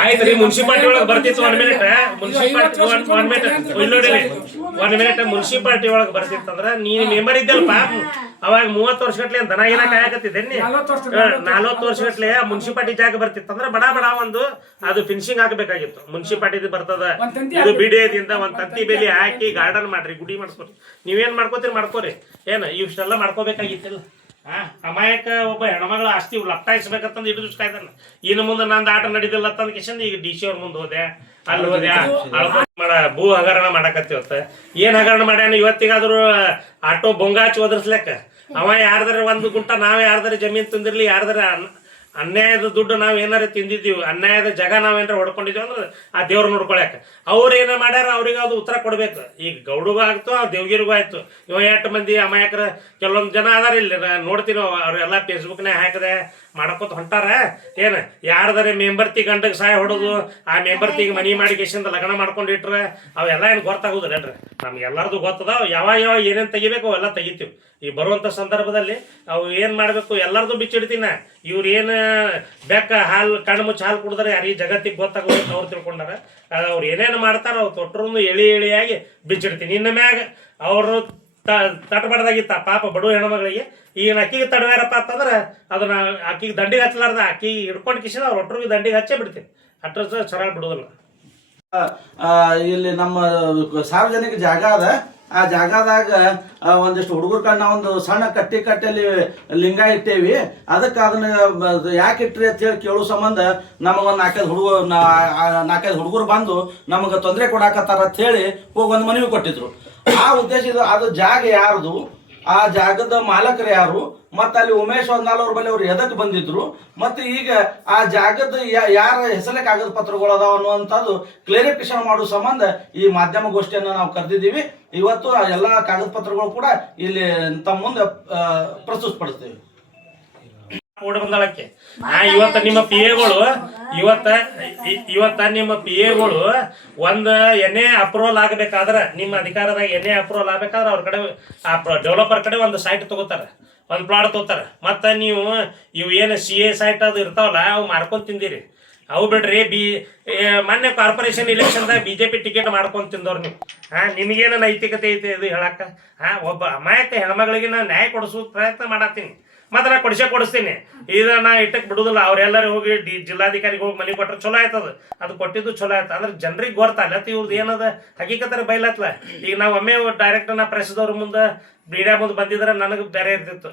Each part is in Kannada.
ಆಯ್ತ್ರಿ ಮುನ್ಸಿಪಾಲ್ಟಿ ಒಳಗೆ ಬರ್ತಿತ್ತು 1 ಮಿನಿಟ್ ಮುನ್ಸಿಪಾಲ್ಟಿ ಒಳಗೆ ಬರ್ತಿತ್ತಂದ್ರ ನೀನ್ ಮೆಂಬರ್ ಇದ್ದಲ್ಪ ಅವಾಗ 30 ವರ್ಷ ಗಟ್ಲೆ ದನ ಏನ ಕಾಯಕತ್ತಿದ್ದೆ 40 ವರ್ಷ ಗಟ್ಲೆ ಮುನ್ಸಿಪಾಲ್ಟಿ ಜಾಗ ಬರ್ತಿತ್ತಂದ್ರ ಬಡ ಬಡ ಒಂದು ಅದು ಫಿನಿಶಿಂಗ್ ಹಾಕಬೇಕಾಗಿತ್ತು. ಮುನ್ಸಿಪಾಲ್ಟಿ ಬರ್ತದ ಇದು ಬಿಡಿಯದಿಂದ ಒಂದ್ ತಂತಿ ಬೇಲಿ ಹಾಕಿ ಗಾರ್ಡನ್ ಮಾಡ್ರಿ, ಗುಡಿ ಮಾಡ್ಸ್ಕೊರಿ. ನೀವೇನ್ ಮಾಡ್ಕೋತೀರಿ ಮಾಡ್ಕೋರಿ, ಏನ ಇಷ್ಟೆಲ್ಲ ಮಾಡ್ಕೋಬೇಕಾಗಿತ್ತಿಲ್ಲ. ಅಮಾಯಕ ಒಬ್ಬ ಹೆಣ್ಮಗಳ ಆಸ್ತಿ ಲಪ್ಟಾಯಿಸ್ಬೇಕಂತಂದು ಹಿಡಿದು ಕಾಯ್ದಾನ. ಇನ್ನು ಮುಂದೆ ನಂದು ಆಟ ನಡೀದಿಲ್ಲ ಅಂತಂದ ಕಿಶನ್ ಈಗ DC ಅವ್ರ ಮುಂದೆ ಹೋದೆ, ಅಲ್ಲಿ ಹೋದೆ, ಭೂ ಹಗರಣ ಮಾಡಕತ್ತಿವತ್ತ. ಏನ್ ಹಗರಣ ಮಾಡ್ಯಾನ ಇವತ್ತಿಗಾದ್ರು ಆಟೋ ಬೊಂಗಾಚಿ ಒದರ್ಸ್ಲೆಕ್ಕ. ಅವ ಯಾರ್ದಾರ ಒಂದು ಗುಂಟ ನಾವೇ ಯಾರ್ದಾರ ಜಮೀನ್ ತಂದಿರ್ಲಿ, ಯಾರ್ದಾರ ಅನ್ಯಾಯದ ದುಡ್ಡು ನಾವ್ ಏನಾರ ತಿಂದಿದ್ದೀವಿ, ಅನ್ಯಾಯದ ಜಾಗ ನಾವೇನಾರ ಹೊಡ್ಕೊಂಡಿದ್ದೀವಿ ಅಂದ್ರೆ ಆ ದೇವ್ರ ನೋಡ್ಕೊಳಕ ಅವ್ರು ಏನ ಮಾಡ್ಯಾರ ಅವ್ರಿಗೆ ಅದು ಉತ್ತರ ಕೊಡ್ಬೇಕು. ಈಗ ಗೌಡಗೂ ಆಯ್ತು ಆ ದೇವ್ಗಿರಿಗೂ ಆಯ್ತು. ಇವ 8 ಮಂದಿ ಅಮಾಯಕರ ಕೆಲವೊಂದು ಜನ ಅದಾರ ಇಲ್ಲಿ ನೋಡ್ತೀನಿ, ಅವ್ರೆಲ್ಲ ಫೇಸ್ಬುಕ್ನಾಗ ಹಾಕದೆ ಮಾಡಕೋತ ಹೊಂಟಾರ. ಏನ ಯಾರ್ದಾರೆ ಮೆಂಬರ್ತಿ ಗಂಡಗ್ ಸಹಾಯ ಹೊಡೋದು, ಆ ಮೆಂಬರ್ತಿಗೆ ಮನಿ ಮಾಡಿ ಕೇಸಿಂದ ಲಗ್ನ ಮಾಡ್ಕೊಂಡಿಟ್ರೆ ಅವೆಲ್ಲ ಏನು ಗೊತ್ತಾಗುದಿಲ್ಲೇನ್ರಿ? ನಮ್ಗೆ ಎಲ್ಲರದು ಗೊತ್ತದ. ಯಾವ ಏನೇನು ತೆಗಿಬೇಕು ಅವೆಲ್ಲ ತೆಗಿತೀವಿ. ಈ ಬರುವಂಥ ಸಂದರ್ಭದಲ್ಲಿ ಅವು ಏನು ಮಾಡಬೇಕು ಎಲ್ಲರದು ಬಿಚ್ಚಿಡ್ತೀನಿ. ಇವ್ರು ಏನು ಬೆಕ್ಕ ಹಾಲು ಕಣ್ಣು ಮುಚ್ಚಿ ಹಾಲು ಕುಡಿದ್ರೆ ಯಾರು ಈ ಜಗತ್ತಿಗೆ ಗೊತ್ತಾಗೋದು ಅವ್ರು ತಿಳ್ಕೊಂಡಾರ. ಅವ್ರು ಏನೇನು ಮಾಡ್ತಾರ ಅವ್ರು ತೊಟ್ಟರು ಎಳಿಯಾಗಿ ಬಿಚ್ಚಿಡ್ತೀನಿ. ಇನ್ನು ಮ್ಯಾಗ ಅವರು ತಟ್ಟಬಾರ್ದಾಗಿತ್ತ ಪಾಪ ಬಡವ ಹೆಣ್ಮಗಳಿಗೆ. ಈಗ ಅಕ್ಕಿಗೆ ತಡವ್ಯಾರಪ್ಪ ಅಂತಂದ್ರೆ ಅದನ್ನ ಅಕ್ಕಿಗೆ ದಂಡಿಗೆ ಹಚ್ಚಲಾರ್ದ ಅಕ್ಕಿಗೆ ಹಿಡ್ಕೊಂಡು ಕಿಶನ್ ಅವ್ರ ಒಟ್ಟರಿಗೆ ದಂಡಿಗೆ ಹಚ್ಚೇ ಬಿಡ್ತೀನಿ. ಅಟ್ರ ಸರಳ ಬಿಡೋದಿಲ್ಲ. ಇಲ್ಲಿ ನಮ್ಮ ಸಾರ್ವಜನಿಕ ಜಾಗ ಅದ. ಆ ಜಾಗದಾಗ ಒಂದಿಷ್ಟು ಹುಡುಗರ ಕಣ್ಣ ಒಂದು ಸಣ್ಣ ಕಟ್ಟೆಯಲ್ಲಿ ಲಿಂಗ ಇಟ್ಟೇವಿ. ಅದಕ್ಕೆ ಅದನ್ನ ಯಾಕೆ ಇಟ್ರಿ ಅಂತ ಹೇಳಿ ಕೇಳೋ ಸಂಬಂಧ ನಮಗೊಂದು 4-5 ಹುಡುಗರು ಬಂದು ನಮಗೆ ತೊಂದರೆ ಕೊಡಾಕತ್ತಾರ ಅಂತ ಹೇಳಿ ಹೋಗಿ ಒಂದು ಮನವಿ ಕೊಟ್ಟಿದ್ರು. ಆ ಉದ್ದೇಶ ಅದು ಜಾಗ ಯಾರ್ದು, ಆ ಜಾಗದ ಮಾಲಕರು ಯಾರು, ಮತ್ತು ಅಲ್ಲಿ ಉಮೇಶ್ ಹೊನ್ನಾಳ್ ಅವ್ರ ಬಳಿ ಅವ್ರು ಎದಕ್ಕೆ ಬಂದಿದ್ರು, ಮತ್ತು ಈಗ ಆ ಜಾಗದ ಯಾರ ಹೆಸರೇ ಕಾಗದ ಪತ್ರಗಳು ಅದಾವ ಅನ್ನುವಂಥದ್ದು ಕ್ಲಾರಿಫಿಕೇಶನ್ ಮಾಡೋ ಸಂಬಂಧ ಈ ಮಾಧ್ಯಮ ಗೋಷ್ಠಿಯನ್ನು ನಾವು ಕರೆದಿದ್ದೀವಿ. ಇವತ್ತು ಆ ಎಲ್ಲ ಕಾಗದ ಪತ್ರಗಳು ಕೂಡ ಇಲ್ಲಿ ತಮ್ಮ ಮುಂದೆ ಪ್ರಸ್ತುತಪಡಿಸ್ತೀವಿ. ಬಂದಾಳಕ್ಕೆ ಇವತ್ತ ನಿಮ್ಮ PAಗಳು ಇವತ್ತ ನಿಮ್ಮ PAಗಳು ಒಂದು ಎನ್ಎ ಅಪ್ರೂವಲ್ ಆಗಬೇಕಾದ್ರ, ನಿಮ್ಮ ಅಧಿಕಾರದಾಗ ಎನ್ಎ ಅಪ್ರೂವಲ್ ಆಗ್ಬೇಕಾದ್ರೆ ಅವ್ರ ಕಡೆ ಆ ಡೆವಲಪರ್ ಕಡೆ ಒಂದು ಸೈಟ್ ತಗೋತಾರ, ಒಂದು ಪ್ಲಾಟ್ ತಗೋತಾರ. ಮತ್ತು ನೀವು ಇವು ಏನು CA ಸೈಟ್ ಅದು ಇರ್ತಾವಲ್ಲ ಅವು ಮಾರ್ಕೊಂಡು ತಿಂದಿರಿ. ಅವು ಬಿಡ್ರಿ ಮೊನ್ನೆ ಕಾರ್ಪೊರೇಷನ್ ಇಲೆಕ್ಷನ್ದಾಗ BJP ಟಿಕೆಟ್ ಮಾಡ್ಕೊಂಡು ತಿಂದವ್ರು ನೀವು. ನಿಮಗೇನು ನೈತಿಕತೆ ಐತೆ ಇದು ಹೇಳಕ್ಕ? ಒಬ್ಬ ಅಮಾಯಕ ಹೆಣ್ಮಗಳಿಗೆ ನಾನು ನ್ಯಾಯ ಕೊಡಿಸೋ ಪ್ರಯತ್ನ ಮಾಡತ್ತೀನಿ, ಮತ್ತೆ ನಾ ಕೊಡಿಸ್ತೀನಿ. ಇದು ನಾ ಇಟ್ಟಕ್ಕೆ ಬಿಡುದಿಲ್ಲ. ಅವ್ರೆಲ್ಲರೂ ಹೋಗಿ ಜಿಲ್ಲಾಧಿಕಾರಿಗೆ ಹೋಗಿ ಮನೆ ಕೊಟ್ಟರೆ ಚಲೋ ಆಯ್ತದ, ಅದು ಕೊಟ್ಟಿದ್ದು ಚಲೋ ಆಯ್ತು. ಅಂದ್ರೆ ಜನರಿಗೆ ಗೊತ್ತಲ್ಲ ಇವ್ರದ್ದು ಏನದ ಹಕೀಕತರ ಬೈಲತ್ಲ. ಈಗ ನಾವು ಒಮ್ಮೆ ಡೈರೆಕ್ಟ್ ನಾ ಪ್ರೆಸ್ದವ್ರ ಮುಂದೆ ಮೀಡಿಯಾ ಮುಂದೆ ಬಂದಿದ್ರೆ ನನಗೆ ಬೇರೆ ಇರ್ತಿತ್ತು.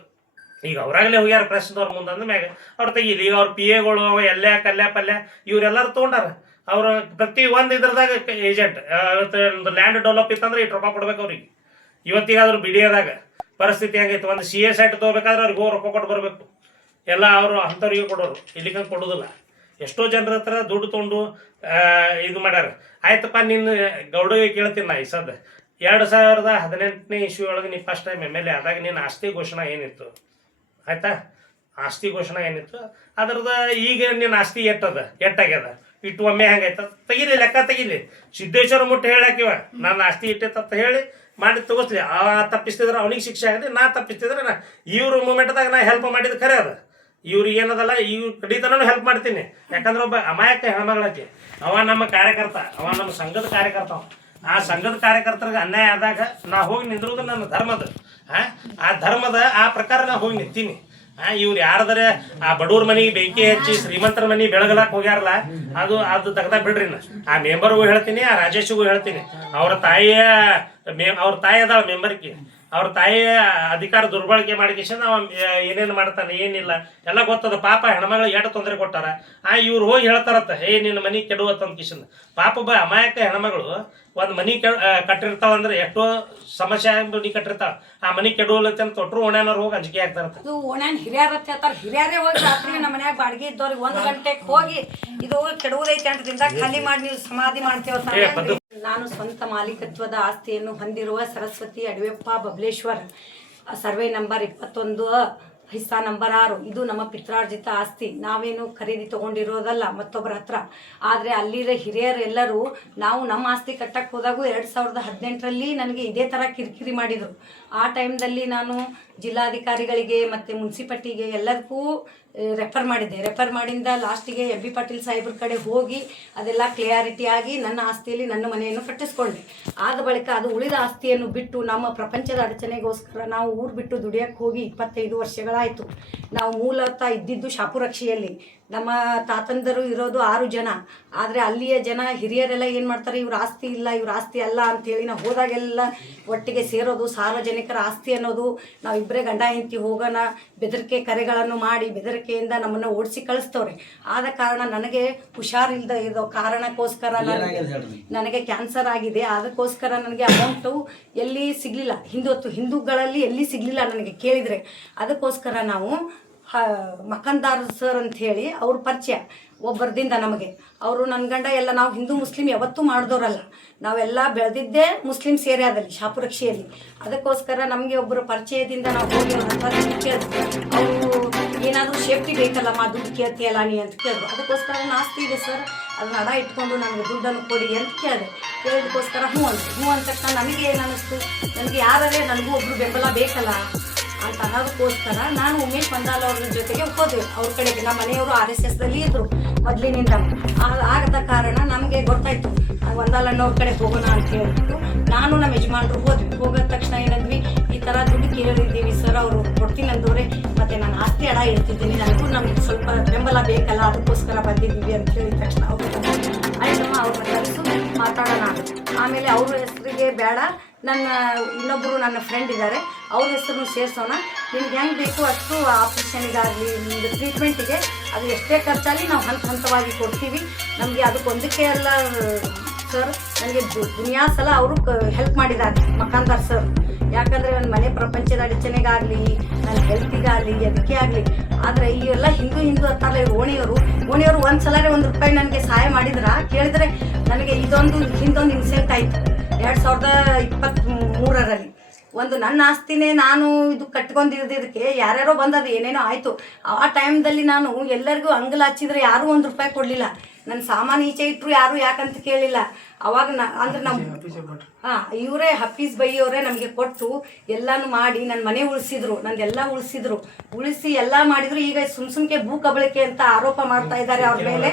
ಈಗ ಅವ್ರಾಗಲೇ ಹೋಗ್ಯಾರ ಪ್ರೆಸ್ದವ್ರ ಮುಂದೆ ಅಂದ ಮ್ಯಾಗ ಅವ್ರು ತೆಗೀಲಿ. ಈಗ ಅವ್ರ PAಗಳು ಎಲ್ಲೆ ಕಲ್ಯ ಪಲ್ಯ ಇವರೆಲ್ಲರೂ ತೊಗೊಂಡಾರ. ಅವ್ರು ಪ್ರತಿ ಒಂದು ಇದ್ರದಾಗ ಏಜೆಂಟ್ ಒಂದು ಲ್ಯಾಂಡ್ ಡೆವಲಪ್ ಇತ್ತಂದ್ರೆ ಇಟ್ಟು ರೊಕ್ಕ ಕೊಡ್ಬೇಕು ಅವ್ರಿಗೆ. ಇವತ್ತಿಗಾದ್ರು ಬಿಡಿಯೋದಾಗ ಪರಿಸ್ಥಿತಿ ಹೆಂಗೈತೆ, ಒಂದು CA ಸೈಟ್ ತೊಗೋಬೇಕಾದ್ರೆ ಅವ್ರಿಗೆ ರೊಕ್ಕ ಕೊಟ್ಟು ಬರಬೇಕು. ಎಲ್ಲ ಅವರು ಅಂಥವ್ರಿಗೆ ಕೊಡೋರು, ಇಲ್ಲಿಗಂಗೆ ಕೊಡೋದಿಲ್ಲ. ಎಷ್ಟೋ ಜನರ ಹತ್ರ ದುಡ್ಡು ತೊಗೊಂಡು ಇದು ಮಾಡ್ಯಾರ. ಆಯ್ತಪ್ಪ ನಿನ್ನ ಗೌಡಗೆ ಕೇಳ್ತೀನಿ ನಾ ಈ ಸದ್ದ 2018ನೇ ಇಸ್ವಿ ಒಳಗೆ ನೀ ಫಸ್ಟ್ ಟೈಮ್ MLA ಆದಾಗ ನಿನ್ನ ಆಸ್ತಿ ಘೋಷಣೆ ಏನಿತ್ತು? ಆಯ್ತಾ, ಆಸ್ತಿ ಘೋಷಣೆ ಏನಿತ್ತು ಅದ್ರದ್ದು ಈಗ ನಿನ್ನ ಆಸ್ತಿ ಎಟ್ಟಾಗ್ಯದ ಇಟ್ಟು ಒಮ್ಮೆ ಹೆಂಗೈತ ತೆಗೀಲಿ, ಲೆಕ್ಕ ತೆಗೀಲಿ. ಸಿದ್ದೇಶ್ವರ ಮುಟ್ಟಿ ಹೇಳಾಕಿವ ನನ್ನ ಆಸ್ತಿ ಇಟ್ಟೈತಂತ ಹೇಳಿ ಮಾಡಿ ತಗೋಸ್ಲಿ. ಆ ತಪ್ಪಿಸ್ತಿದ್ರೆ ಅವನಿಗೆ ಶಿಕ್ಷೆ ಆಗಿದೆ, ನಾ ತಪ್ಪಿಸ್ತಿದ್ರೆ ನಾ ಇವ್ರ ಮೂಮೆಂಟ್ದಾಗ ನಾ ಹೆಲ್ಪ್ ಮಾಡಿದ್ದು ಖರೆ ಅದ. ಇವ್ರಿಗೆ ಏನದಲ್ಲ ಇವ್ರ ಕಡಿತನೂ ಹೆಲ್ಪ್ ಮಾಡ್ತೀನಿ. ಯಾಕಂದ್ರೆ ಒಬ್ಬ ಅಮಾಯಕ ಹೆಣ್ಮಗಳೈತಿ, ಅವ ನಮ್ಮ ಕಾರ್ಯಕರ್ತ, ಅವ ನಮ್ಮ ಸಂಘದ ಕಾರ್ಯಕರ್ತ. ಆ ಸಂಘದ ಕಾರ್ಯಕರ್ತರಿಗೆ ಅನ್ಯಾಯ ಆದಾಗ ನಾ ಹೋಗಿ ನಿಂದಿರೋದು ನನ್ನ ಧರ್ಮದ. ಆ ಧರ್ಮದ ಆ ಪ್ರಕಾರ ನಾ ಹೋಗಿ ನಿಂತೀನಿ. ಇವ್ರು ಯಾರದರೆ ಆ ಬಡವ್ರ ಮನೆಗೆ ಬೆಂಕಿ ಹಚ್ಚಿ ಶ್ರೀಮಂತರ ಮನೆ ಬೆಳಗಲಾಕ್ ಹೋಗ್ಯಾರಲ್ಲ, ಅದು ತೆಗ್ದಾಗ ಬಿಡ್ರಿ. ಆ ಮೆಂಬರ್ಗೂ ಹೇಳ್ತೀನಿ, ಆ ರಾಜೇಶ್ಗೂ ಹೇಳ್ತೀನಿ. ಅವ್ರ ತಾಯಿ ಅದಾಳ ಮೆಂಬರ್ಗೆ, ಅವ್ರ ತಾಯಿಯ ಅಧಿಕಾರ ದುರ್ಬಳಕೆ ಮಾಡಿಕೇಶನ್ ಅವ ಏನೇನು ಮಾಡ್ತಾನೆ ಏನಿಲ್ಲ ಎಲ್ಲ ಗೊತ್ತದ. ಪಾಪ ಹೆಣ್ಮಗಳು ಎಷ್ಟು ತೊಂದರೆ ಕೊಟ್ಟಾರ. ಇವ್ರು ಹೋಗಿ ಹೇಳ್ತಾರತ್ತ, ನಿನ್ನ ಮನೆ ಕೆಡುವತ್ತಂದ ಕಿಶನ್. ಪಾಪ ಒಬ್ಬ ಅಮಾಯಕ ಹೆಣ್ಮಗಳು ಒಂದು ಮನೆ ಕಟ್ಟಿರ್ತಾವಂದ್ರೆ ಎಷ್ಟೋ ಸಮಸ್ಯೆ ಮನೆ ಕಟ್ಟಿರ್ತಾವ. ಆ ಮನೆ ಕೆಡುವಲ್ಲತ್ತೆ ಅಂತ ತೊಟ್ರು ಓಣ್ಯಾನವ್ರು ಹೋಗಿ ಅಂಜಿಕೆ ಆಗ್ತಾರತ್ತ. ಇದು ಓಣ್ಯಾನ ಹಿರಿಯರ್ ಅಂತ ಹೇಳ್ತಾರೆ. ಹಿರಿಯರೇ ಹೋಗಿ ರಾತ್ರಿ ನಮ್ಮ ಮನ್ಯಾಗ ಬಾಡಿಗೆ ಇದ್ದವ್ರಿಗೆ 1 ಗಂಟೆಗೆ ಹೋಗಿ ಇದು ಕೆಡುವುದೈತೆ ಅಂತ ದಿನದಾಗ ಖಾಲಿ ಮಾಡಿ ನೀವು ಸಮಾಧಿ ಮಾಡ್ತೇವ. ನಾನು ಸ್ವಂತ ಮಾಲೀಕತ್ವದ ಆಸ್ತಿಯನ್ನು ಹೊಂದಿರುವ ಸರಸ್ವತಿ ಅಡವೆಪ್ಪ ಬಬಲೇಶ್ವರ್, ಸರ್ವೆ ನಂಬರ್ 21 ಹಿಸ್ಸಾ ನಂಬರ್ 6. ಇದು ನಮ್ಮ ಪಿತ್ರಾರ್ಜಿತ ಆಸ್ತಿ. ನಾವೇನು ಖರೀದಿ ತೊಗೊಂಡಿರೋದಲ್ಲ ಮತ್ತೊಬ್ಬರ ಹತ್ರ. ಆದರೆ ಅಲ್ಲಿರೋ ಹಿರಿಯರೆಲ್ಲರೂ ನಾವು ನಮ್ಮ ಆಸ್ತಿ ಕಟ್ಟಕ್ಕೆ ಹೋದಾಗೂ 2018ರಲ್ಲಿ ನನಗೆ ಇದೇ ಥರ ಕಿರಿಕಿರಿ ಮಾಡಿದರು. ಆ ಟೈಮ್ದಲ್ಲಿ ನಾನು ಜಿಲ್ಲಾಧಿಕಾರಿಗಳಿಗೆ ಮತ್ತು ಮುನ್ಸಿಪಾಲ್ಟಿಗೆ ಎಲ್ಲರಿಗೂ ರೆಫರ್ ಮಾಡಿಂದ ಲಾಸ್ಟಿಗೆ ಎಂ ಬಿ ಪಾಟೀಲ್ ಸಾಹೇಬ್ರ ಕಡೆ ಹೋಗಿ ಅದೆಲ್ಲ ಕ್ಲಿಯಾರಿಟಿ ಆಗಿ ನನ್ನ ಆಸ್ತಿಯಲ್ಲಿ ನನ್ನ ಮನೆಯನ್ನು ಕಟ್ಟಿಸ್ಕೊಂಡೆ. ಆದ ಬಳಿಕ ಅದು ಉಳಿದ ಆಸ್ತಿಯನ್ನು ಬಿಟ್ಟು ನಮ್ಮ ಪ್ರಪಂಚದ ಅಡಚಣೆಗೋಸ್ಕರ ನಾವು ಊರು ಬಿಟ್ಟು ದುಡಿಯೋಕ್ಕೆ ಹೋಗಿ 25 ವರ್ಷಗಳಾಯಿತು. ನಾವು ಮೂಲತಃ ಇದ್ದಿದ್ದು ಶಾಪುರಕ್ಷಿಯಲ್ಲಿ. ನಮ್ಮ ತಾತಂದರು ಇರೋದು 6 ಜನ. ಆದರೆ ಅಲ್ಲಿಯ ಜನ ಹಿರಿಯರೆಲ್ಲ ಏನು ಮಾಡ್ತಾರೆ, ಇವ್ರ ಆಸ್ತಿ ಇಲ್ಲ, ಇವ್ರ ಆಸ್ತಿ ಅಲ್ಲ ಅಂತೇಳಿ ನಾವು ಹೋದಾಗೆಲ್ಲ ಒಟ್ಟಿಗೆ ಸೇರೋದು. ಸಾರ್ವಜನಿಕರ ಆಸ್ತಿ ಅನ್ನೋದು ನಾವಿಬ್ಬರೇ ಗಂಡ ಹೆಂಡತಿ ಹೋಗೋಣ ಬೆದರಿಕೆ ಕರೆಗಳನ್ನು ಮಾಡಿ ಬೆದರಿಕೆಯಿಂದ ನಮ್ಮನ್ನು ಓಡಿಸಿ ಕಳಿಸ್ತವ್ರೆ. ಆದ ಕಾರಣ ನನಗೆ ಹುಷಾರಿಲ್ಲದ ಇರೋ ಕಾರಣಕ್ಕೋಸ್ಕರ ನನಗೆ ಕ್ಯಾನ್ಸರ್ ಆಗಿದೆ. ಅದಕ್ಕೋಸ್ಕರ ನನಗೆ ಅಮೌಂಟು ಎಲ್ಲಿ ಸಿಗಲಿಲ್ಲ, ಹಿಂದೂಗಳಲ್ಲಿ ಎಲ್ಲಿ ಸಿಗಲಿಲ್ಲ ನನಗೆ ಕೇಳಿದರೆ. ಅದಕ್ಕೋಸ್ಕರ ನಾವು ಮಕಂದಾರ್ ಸರ್ ಅಂತ ಹೇಳಿ ಅವ್ರ ಪರಿಚಯ ಒಬ್ಬರದಿಂದ ನಮಗೆ. ಅವರು ನನ್ನ ಗಂಡ ಎಲ್ಲ ನಾವು ಹಿಂದೂ ಮುಸ್ಲಿಂ ಯಾವತ್ತೂ ಮಾಡಿದವರಲ್ಲ, ನಾವೆಲ್ಲ ಬೆಳೆದಿದ್ದೇ ಮುಸ್ಲಿಮ್ಸ್ ಏರಿಯಾದಲ್ಲಿ ಶಾಪುರಕ್ಷಿಯಲ್ಲಿ. ಅದಕ್ಕೋಸ್ಕರ ನಮಗೆ ಒಬ್ಬರು ಪರಿಚಯದಿಂದ ನಾವು ಹೋಗಿ ಅವರು ಏನಾದರೂ ಸೇಫ್ಟಿ ಬೇಕಲ್ಲಮ್ಮ, ದುಡ್ಡು ಕೇಳ್ತೀಯಲ್ಲ ನೀ ಅಂತ ಕೇಳಿದ್ರು. ಅದಕ್ಕೋಸ್ಕರ ನನ್ನ ಆಸ್ತಿ ಇದೆ ಸರ್, ಅದನ್ನ ಹಣ ಇಟ್ಕೊಂಡು ನನಗೆ ದುಡ್ಡನ್ನು ಕೊಡಿ ಅಂತ ಕೇಳಿದಕ್ಕೋಸ್ಕರ ಹ್ಞೂ ಅಂದ ತಕ್ಷಣ ನನಗೆ ಏನು ಅನ್ನಿಸ್ತು, ನನಗೆ ಯಾರೇ ನನಗೂ ಒಬ್ಬರು ಬೆಂಬಲ ಬೇಕಲ್ಲ ಅಂತ ಅನ್ನೋದಕ್ಕೋಸ್ಕರ ನಾನು ಉಮೇಶ್ ಬಂದಾಲ್ ಅವ್ರ ಜೊತೆಗೆ ಹೋದ್ವಿ. ಅವ್ರ ಕಡೆಗೆ ನಮ್ಮ ಮನೆಯವರು RSSದಲ್ಲಿ ಇದ್ದರು ಮೊದಲಿನಿಂದ. ಆಗದ ಕಾರಣ ನಮಗೆ ಗೊತ್ತಾಯಿತು ಒಂದಾಲ್ ಅಣ್ಣವ್ರ ಕಡೆ ಹೋಗೋಣ ಅಂತ ಹೇಳ್ಬಿಟ್ಟು ನಾನು ನಮ್ಮ ಯಜಮಾನ್ರು ಹೋಗೋದ ತಕ್ಷಣ ಏನಂದ್ವಿ, ಈ ಥರ ದುಡ್ಡು ಕೇಳಿದ್ದೀವಿ ಸರ್, ಅವರು ಕೊಡ್ತೀನಿ ಅಂದವ್ರೆ, ಮತ್ತು ನಾನು ಆಸ್ತಿ ಹಣ ಇಡ್ತಿದ್ದೀನಿ, ನನಗೂ ನಮ್ಗೆ ಸ್ವಲ್ಪ ಬೆಂಬಲ ಬೇಕಲ್ಲ, ಅದಕ್ಕೋಸ್ಕರ ಬಂದಿದ್ದೀವಿ ಅಂತ ಹೇಳಿದ ತಕ್ಷಣ ಅವರು ಆಯ್ತಮ್ಮ ಅವ್ರನ್ನ ಕರೆಸು ಮಾತಾಡೋಣ. ಆಮೇಲೆ ಅವ್ರ ಹೆಸರಿಗೆ ಬೇಡ, ಇನ್ನೊಬ್ಬರು ನನ್ನ ಫ್ರೆಂಡ್ ಇದ್ದಾರೆ, ಅವ್ರ ಹೆಸರನ್ನು ಸೇರಿಸೋಣ, ನಿಮ್ಗೆ ಹೆಂಗೆ ಬೇಕು ಅಷ್ಟು ಆಪ್ರೇಷನ್ಗಾಗಲಿ ನಿಮ್ಮದು ಟ್ರೀಟ್ಮೆಂಟಿಗೆ ಅದು ಎಷ್ಟೇ ಖರ್ಚಾಗಲಿ ನಾವು ಹಂತವಾಗಿ ಕೊಡ್ತೀವಿ. ನಮಗೆ ಅದಕ್ಕೊಂದಕ್ಕೆ ಎಲ್ಲ ಸರ್ ನನಗೆ ದುನಿಯಾ ಸಲ ಅವರು ಹೆಲ್ಪ್ ಮಾಡಿದ್ದಾರೆ ಮಕಾಂದಾರ್ ಸರ್. ಯಾಕಂದರೆ ನನ್ನ ಮನೆ ಪ್ರಪಂಚದ ಅಡಚಣೆಗಾಗಲಿ ನನ್ನ ಹೆಲ್ತಿಗಾಗಲಿ ಅದಕ್ಕೆ ಆಗಲಿ. ಆದರೆ ಈ ಎಲ್ಲ ಹಿಂದೂ ಅಂತಾರಲ್ಲ ಇವರು ಓಣಿಯವರು ಒಂದು ಸಲವೇ ₹1 ನನಗೆ ಸಹಾಯ ಕೇಳಿದರೆ ನನಗೆ ಹಿಂದೊಂದು ಇನ್ಸಿಡೆಂಟ್ ಆಯಿತು 2023ರಲ್ಲಿ. ಒಂದು ನನ್ನ ಆಸ್ತಿನೇ ನಾನು ಇದು ಕಟ್ಕೊಂಡಿದ್ದಕ್ಕೆ ಯಾರ್ಯಾರೋ ಬಂದದು ಏನೇನೋ ಆಯಿತು. ಆ ಟೈಮ್ದಲ್ಲಿ ನಾನು ಎಲ್ಲರಿಗೂ ಅಂಗಲ ಹಚ್ಚಿದ್ರೆ ಯಾರೂ ₹1 ಕೊಡಲಿಲ್ಲ. ನನ್ನ ಸಾಮಾನು ಈಚೆ ಇಟ್ಟರು ಯಾರು ಯಾಕಂತ ಕೇಳಿಲ್ಲ. ಅವಾಗ ಅಂದ್ರೆ ಇವರೇ ಹಫೀಸ್ ಬೈ ಅವರೇ ನಮಗೆ ಕೊಟ್ಟು ಎಲ್ಲಾನು ಮಾಡಿ ನನ್ನ ಮನೆ ಉಳಿಸಿದ್ರು, ನಂದೆಲ್ಲ ಉಳಿಸಿ ಎಲ್ಲ ಮಾಡಿದ್ರು. ಈಗ ಸುಮ್ಕೆ ಭೂ ಕಬಳಿಕೆ ಅಂತ ಆರೋಪ ಮಾಡ್ತಾ ಇದ್ದಾರೆ ಅವ್ರ ಮೇಲೆ.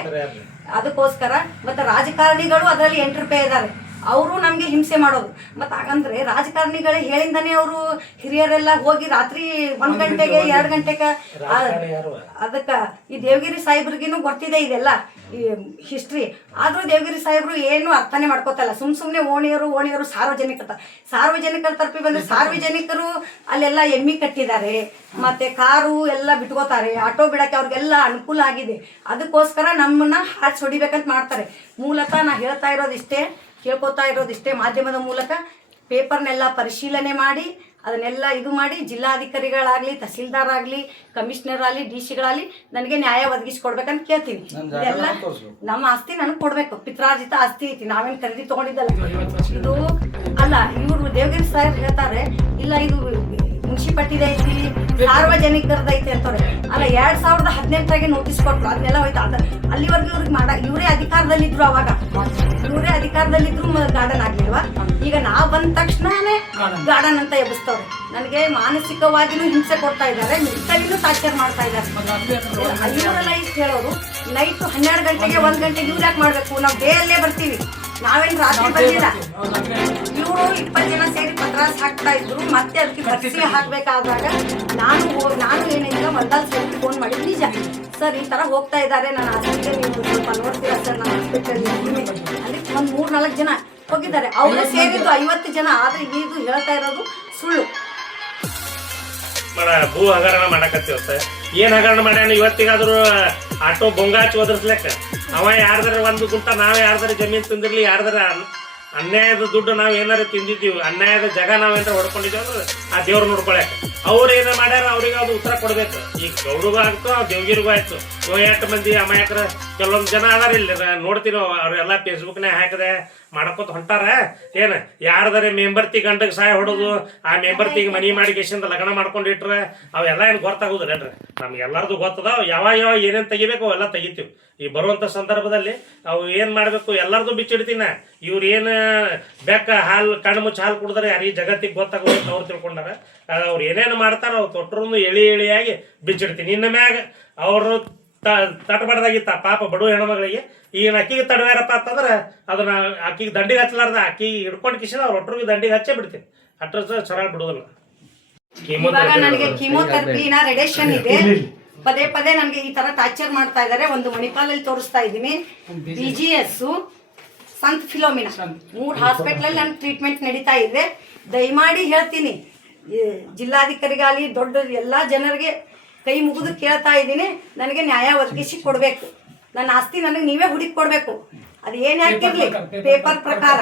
ಅದಕ್ಕೋಸ್ಕರ ಮತ್ತು ರಾಜಕಾರಣಿಗಳು ಅದರಲ್ಲಿ ಎಂಟ್ರಪೇ ಇದ್ದಾರೆ, ಅವರು ನಮಗೆ ಹಿಂಸೆ ಮಾಡೋದು. ಮತ್ತು ಹಾಗಂದ್ರೆ ರಾಜಕಾರಣಿಗಳೇ ಹೇಳಿಂದನೇ ಅವರು ಹಿರಿಯರೆಲ್ಲ ಹೋಗಿ ರಾತ್ರಿ 1 ಗಂಟೆಗೆ 2 ಗಂಟೆಗೆ ಅದಕ್ಕೆ ಈ ದೇವಗಿರಿ ಸಾಹೇಬ್ರಿಗೂ ಗೊತ್ತಿದೆ ಇದೆಲ್ಲ ಈ ಹಿಸ್ಟ್ರಿ. ಆದರೂ ದೇವಗಿರಿ ಸಾಹೇಬರು ಏನು ಅರ್ಥನೇ ಮಾಡ್ಕೋತಲ್ಲ, ಸುಮ್ಮನೆ ಓಣಿಯವರು ಸಾರ್ವಜನಿಕರ ತರಪಿ ಬಂದರೆ ಸಾರ್ವಜನಿಕರು ಅಲ್ಲೆಲ್ಲ ಎಮ್ಮಿ ಕಟ್ಟಿದ್ದಾರೆ, ಮತ್ತು ಕಾರು ಎಲ್ಲ ಬಿಟ್ಕೋತಾರೆ, ಆಟೋ ಬಿಡೋಕ್ಕೆ ಅವ್ರಿಗೆಲ್ಲ ಅನುಕೂಲ ಆಗಿದೆ. ಅದಕ್ಕೋಸ್ಕರ ನಮ್ಮನ್ನು ಹಾಡ್ಸಿ ಹೊಡಿಬೇಕಂತ ಮಾಡ್ತಾರೆ. ಮೂಲತಃ ನಾ ಕೇಳ್ಕೊತಾ ಇರೋದಿಷ್ಟೇ ಮಾಧ್ಯಮದ ಮೂಲಕ ಪೇಪರ್ನೆಲ್ಲ ಪರಿಶೀಲನೆ ಮಾಡಿ ಅದನ್ನೆಲ್ಲ ಇದು ಮಾಡಿ ಜಿಲ್ಲಾಧಿಕಾರಿಗಳಾಗಲಿ ತಹಸೀಲ್ದಾರ್ ಆಗಲಿ ಕಮಿಷನರ್ ಆಗಲಿ DC ನನಗೆ ನ್ಯಾಯ ಒದಗಿಸ್ಕೊಡ್ಬೇಕಂತ ಕೇಳ್ತೀನಿ. ಇದೆಲ್ಲ ನಮ್ಮ ಆಸ್ತಿ ನನಗೆ ಕೊಡಬೇಕು, ಪಿತ್ರಾರ್ಜಿತ ಆಸ್ತಿ ಐತಿ, ನಾವೇನು ಖರೀದಿ ತೊಗೊಂಡಿದ್ದಲ್ಲ. ಇದು ಅಲ್ಲ, ಇವರು ದೇವಗಿರಿ ಸಾಹೇಬ್ ಹೇಳ್ತಾರೆ ಇಲ್ಲ ಇದು ಮುನ್ಸಿಪಾಲ್ಟಿದ ಐತಿ ಸಾರ್ವಜನಿಕರದ ಐತಿ ಅಂತಾರೆ. ಅಲ್ಲ 2018 ನೋಟಿಸ್ ಕೊಟ್ಟರು, ಅದನ್ನೆಲ್ಲ ಹೋಯ್ತು. ಅಲ್ಲಿವರೆಗೂ ಇವರೇ ಅಧಿಕಾರದಲ್ಲಿದ್ರು, ಅವಾಗ ಇವರೇ ಅಧಿಕಾರದಲ್ಲಿದ್ರು ಗಾರ್ಡನ್ ಆಗ್ಲಿಲ್ವಾ? ಈಗ ನಾವು ಬಂದ ತಕ್ಷಣನೇ ಗಾರ್ಡನ್ ಅಂತ ಎಬ್ಬಿಸ್ತವ್ರೆ. ನನಗೆ ಮಾನಸಿಕವಾಗಿನೂ ಹಿಂಸೆ ಕೊಡ್ತಾ ಇದ್ದಾರೆ, ಮಿಲಿಟರಿನೂ ಟಾರ್ಚರ್ ಮಾಡ್ತಾ ಇದ್ದಾರೆ. ಇವರೆಲ್ಲ ಇಷ್ಟು ಹೇಳೋರು ನೈಟ್ 12 ಗಂಟೆಗೆ 1 ಗಂಟೆಗೆ ಇವ್ರು ಯಾಕೆ ಮಾಡಬೇಕು, ನಾವು ಡೇ ಅಲ್ಲೇ ಬರ್ತೀವಿ, ನಾವೇನು ರಾತ್ರಿ ಬಂದಿಲ್ಲ. ಇವರು 20 ಜನ ಸೇರಿ ಪತ್ರಾಸ್ ಹಾಕ್ತಾ ಇದ್ರು. ಮತ್ತೆ ಅದಕ್ಕೆ ಬರ್ಸಿ ಹಾಕ್ಬೇಕಾದಾಗ ನಾನು ಏನಿಲ್ಲ ಮಂಡಲ್ ಸರ್ ಫೋನ್ ಮಾಡಿ, ನಿಜ ಸರ್ ಈ ಥರ ಹೋಗ್ತಾ ಇದ್ದಾರೆ, ನನ್ನ ಆಸ್ತಿಗೆ ನೀವು ಸ್ವಲ್ಪ ನೋಡ್ತೀರಾ ಸರ್, ನನ್ನ ಹಾಸ್ಪಿಟಲ್ ಅದಕ್ಕೆ ಒಂದು 3-4 ಜನ ಹೋಗಿದ್ದಾರೆ. ಅವರೇ ಸೇರಿದ್ದು 50 ಜನ. ಆದರೆ ಇದು ಹೇಳ್ತಾ ಇರೋದು ಸುಳ್ಳು. ಭೂ ಹಗರಣ ಮಾಡಕತ್ತಿವತ್ತ ಏನ್ ಹಗರಣ ಮಾಡ್ಯಾನ? ಇವತ್ತಿಗಾದ್ರು ಆಟೋ ಬೊಂಗಾಚಿ ಒದರ್ಸ್ಲೆಕ್ಕ ಅವ ಯಾರ್ದಾರ 1 ಗುಂಟ ನಾವ್ ಯಾರ್ದಾರ ಜಮೀನ್ ತಿಂದಿರ್ಲಿ, ಯಾರ್ದಾರ ಅನ್ಯಾಯದ ದುಡ್ಡು ನಾವ್ ಏನಾರ ತಿಂದಿದ್ದೀವಿ, ಅನ್ಯಾಯದ ಜಾಗ ನಾವೇನಾರ ಹೊಡ್ಕೊಂಡಿದ್ದೀವಿ ಅಂದ್ರೆ ಆ ದೇವ್ರು ನೋಡ್ಕೊಳಕ್ ಅವ್ರು ಏನ ಮಾಡ್ಯಾರ ಅವ್ರಿಗೆ ಅದು ಉತ್ತರ ಕೊಡ್ಬೇಕು. ಈಗ ಗೌರಿಗೂ ಆಗ್ತು ದೇವಗಿರಿಗೂ ಆಯ್ತು. 8 ಮಂದಿ ಅಮಾಯಕರ ಕೆಲವೊಂದು ಜನ ಅದಾರ ಇಲ್ಲಿ ನೋಡ್ತೀವಿ, ಅವ್ರೆಲ್ಲ ಫೇಸ್ಬುಕ್ನಾಗ ಹಾಕಿದೆ ಮಾಡ್ಕೋತ ಹೊಂಟಾರ ಏನು ಯಾರ್ದಾರೆ ಮೆಂಬರ್ತಿ ಗಂಡಗೆ ಸಹಾಯ ಹೊಡೋದು ಆ ಮೆಂಬರ್ತಿಗೆ ಮನಿ ಮಾಡಿ ಕೇಸಿಂದ ಲಗ್ನ ಮಾಡ್ಕೊಂಡು ಇಟ್ರೆ ಅವೆಲ್ಲ ಏನು ಗೊತ್ತಾಗೋದಿಲ್ಲೇನ್ರಿ ನಮ್ಗೆಲ್ಲರದು ಗೊತ್ತದ ಯಾವ ಏನೇನು ತೆಗಿಬೇಕು ಅವೆಲ್ಲ ತೆಗಿತೀವಿ ಈ ಬರುವಂಥ ಸಂದರ್ಭದಲ್ಲಿ ಅವು ಏನು ಮಾಡಬೇಕು ಎಲ್ಲರದು ಬಿಚ್ಚಿಡ್ತೀನಿ ಇವ್ರು ಏನು ಬೆಕ್ಕ ಹಾಲು ಕಣ್ಣು ಮುಚ್ಚಿ ಹಾಲು ಕುಡಿದ್ರೆ ಯಾರಿಗೆ ಜಗತ್ತಿಗೆ ಗೊತ್ತಾಗೋದು ಅವ್ರು ತಿಳ್ಕೊಂಡಾರ ಅವ್ರು ಏನೇನು ಮಾಡ್ತಾರೋ ಅವ್ರು ತೊಟ್ಟರು ಎಳಿಯಾಗಿ ಬಿಚ್ಚಿಡ್ತೀನಿ ಇನ್ನು ಮ್ಯಾಗ ಅವರು ತಟಬಾರ್ದಾಗಿತ್ತ ಪಾಪ ಬಡವ ಹೆಣ್ಮಗಳಿಗೆ ಈಗ ಅಕ್ಕಿಗೆ ತಡವ್ಯಾರಪ್ಪ ಅಂತಂದ್ರೆ ಅದನ್ನ ಅಕ್ಕಿಗೆ ದಂಡಿಗೆ ಹಚ್ಚಲಾರ್ದ ಅಕ್ಕಿಗೆ ಹಿಡ್ಕೊಂಡು ಕಿಸಿದ ಅವ್ರ ಒಟ್ಟರಿಗೆ ದಂಡಿಗೆ ಹಚ್ಚೇ ಬಿಡ್ತೀನಿ ಅಟ್ರ ಸರಳ ಬಿಡೋದಿಲ್ಲ. ಇವಾಗ ನನಗೆ ಕೀಮೋಥೆರಪಿನ ರೇಡಿಯೇಷನ್ ಇದೆ, ಪದೇ ಪದೇ ನನಗೆ ಈ ತರ ಟಾರ್ಚರ್ ಮಾಡ್ತಾ ಇದ್ದಾರೆ. ಒಂದು ಮಣಿಪಾಲಲ್ಲಿ ತೋರಿಸ್ತಾ ಇದ್ದೀನಿ, BGS, ಸಂತ ಫಿಲೋಮಿನಾ 3 ಹಾಸ್ಪಿಟ್ಲಲ್ಲಿ ನನ್ನ ಟ್ರೀಟ್ಮೆಂಟ್ ನಡೀತಾ ಇದೆ. ದಯಮಾಡಿ ಹೇಳ್ತೀನಿ, ಜಿಲ್ಲಾಧಿಕಾರಿಗಾಲಿ ದೊಡ್ಡ ಎಲ್ಲ ಜನರಿಗೆ ಕೈ ಮುಗಿದು ಕೇಳ್ತಾ ಇದ್ದೀನಿ, ನನಗೆ ನ್ಯಾಯ ಒದಗಿಸಿ ಕೊಡಬೇಕು. ನನ್ನ ಆಸ್ತಿ ನನಗೆ ನೀವೇ ಹುಡುಕಿ ಕೊಡಬೇಕು. ಅದು ಏನು ಹಾಕಿರ್ಲಿ ಪೇಪರ್ ಪ್ರಕಾರ.